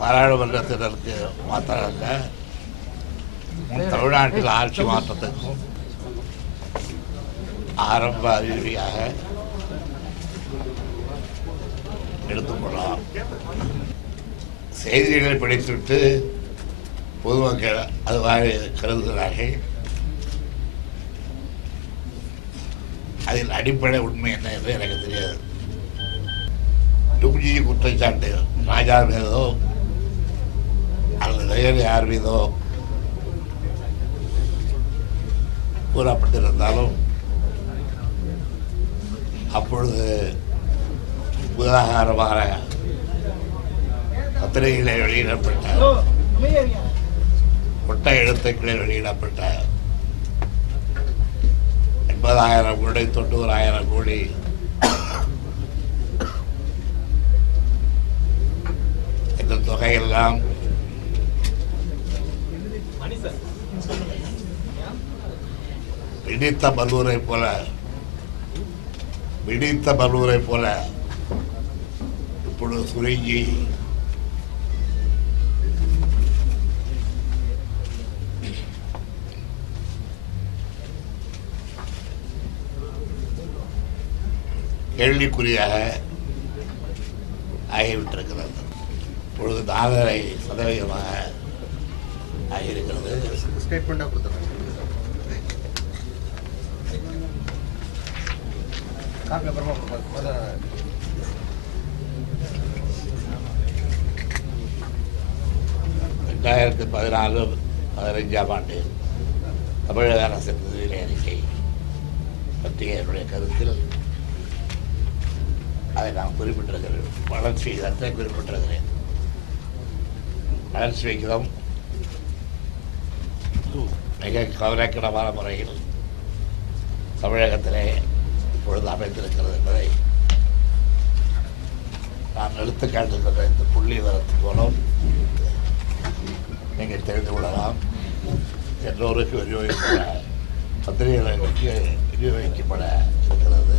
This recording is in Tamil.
பாராளுமன்றத்தினருக்கு மாத்திரமல்ல, தமிழ்நாட்டில் ஆட்சி மாற்றத்துக்கும் ஆரம்ப அறிகுறியாக எடுத்துக்கொள்ளலாம். செய்திகளை படித்துவிட்டு பொதுமக்கள் அதுவாக கருதுகிறார்கள். அதில் அடிப்படை உண்மை என்ன என்று எனக்கு தெரியாது. 2G குற்றச்சாட்டு ராஜா மீதோ அல்லது வேறு யார் மீதோ கூறப்பட்டிருந்தாலும் அப்பொழுது உதாரணமாக பத்திரிகைகளை வெளியிடப்பட்ட ஒட்ட எழுத்துக்களில் வெளியிடப்பட்ட 80,000 கோடி 90,000 கோடி இந்த தொகையெல்லாம் பிடித்த பல்லூரை போல இப்பொழுது சுருங்கி கேள்விக்குறியாக ஆகிவிட்டிருக்கிறது. இப்பொழுது 4.5% ஆகியிருக்கிறது. ஸ்டேட்மெண்டாக கொடுத்துருக்காங்க. காப்பி அப்புறமா 2014-15 ஆண்டு தமிழக அரசின் நிதி அறிக்கை பற்றிய என்னுடைய கருத்தில் அதை நான் குறிப்பிட்டிருக்கிறேன். வளர்ச்சி விகிதத்தை குறிப்பிட்டிருக்கிறேன். வளர்ச்சி விகிதம் மிக கவலைக்கிடமான முறையில் தமிழகத்திலே இப்பொழுது அமைந்திருக்கிறது என்பதை நான் எடுத்துக்காட்டுகிற இந்த புள்ளி விவரத்தின் மூலம் நீங்கள் தெரிந்து கொள்ளலாம். எல்லோருக்கு விநியோகிக்கப்பட பத்திரிகைகளுக்கு விநியோகிக்கப்பட இருக்கிறது.